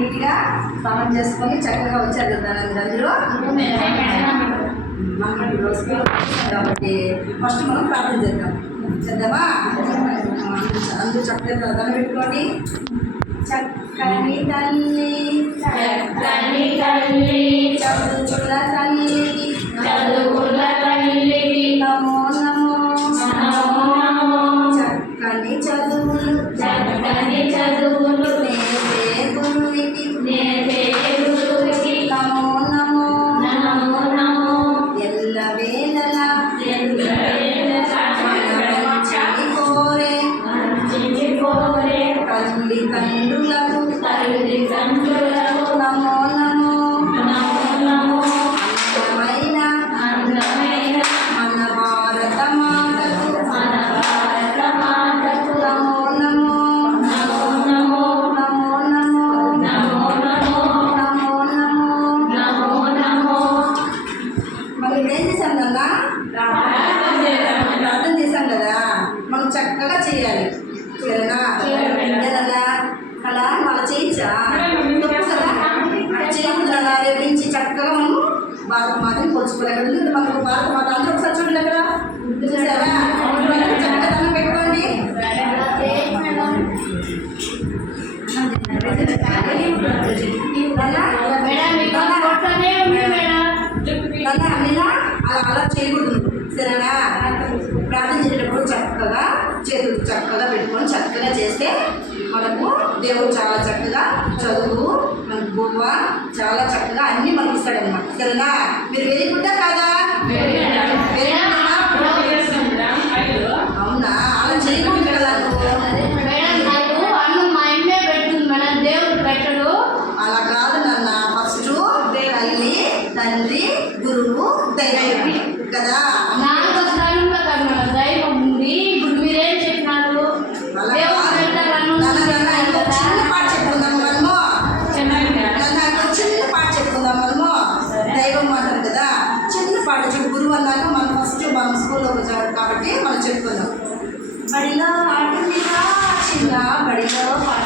నీట్గా స్నానం చేసుకొని చక్కగా వచ్చారు కదా అందరూ మనం ఇప్పుడు కాబట్టి ఫస్ట్ మనం ప్రార్థన చేద్దాం. చేద్దామా? అందరూ చక్కగా దండం పెట్టుకోండి. చక్కని తల్లి చక్కని తల్లి. చేశాం కదా ప్రార్థన చేశాం కదా. మనం చక్కగా చేయాలి. సరేనా అలా అలా చేయించా? తప్పు కదా? అలా రేపు నుంచి చక్కగా మనం భారత మాతని ఉంది? మనకు భారత మాత. అందరూ ఒకసారి చూడండి అక్కడ. చూసారా? చక్కగా దండం పెట్టుకోండి. మేడం మేడం అలా అలా చేయకూడదు. సరేనా? ప్రార్థన చేసేటప్పుడు చక్కగా చేతులు చక్కగా పెట్టుకొని చక్కగా చేస్తే మనకు దేవుడు చాలా చక్కగా చదువు మనకు బువ్వ చాలా చక్కగా అన్నీ మనకి ఇస్తాడనమాట సరేనా? మీరు వెళ్ళకుండా కాదు. గురువు అన్నాక మనం ఫస్ట్ మనం స్కూల్లో వచ్చాడు కాబట్టి మనం చెప్పుకుందాం. బడిలో ఆడుతుందిరా చిన్న బడిలో పాడుతుందిరా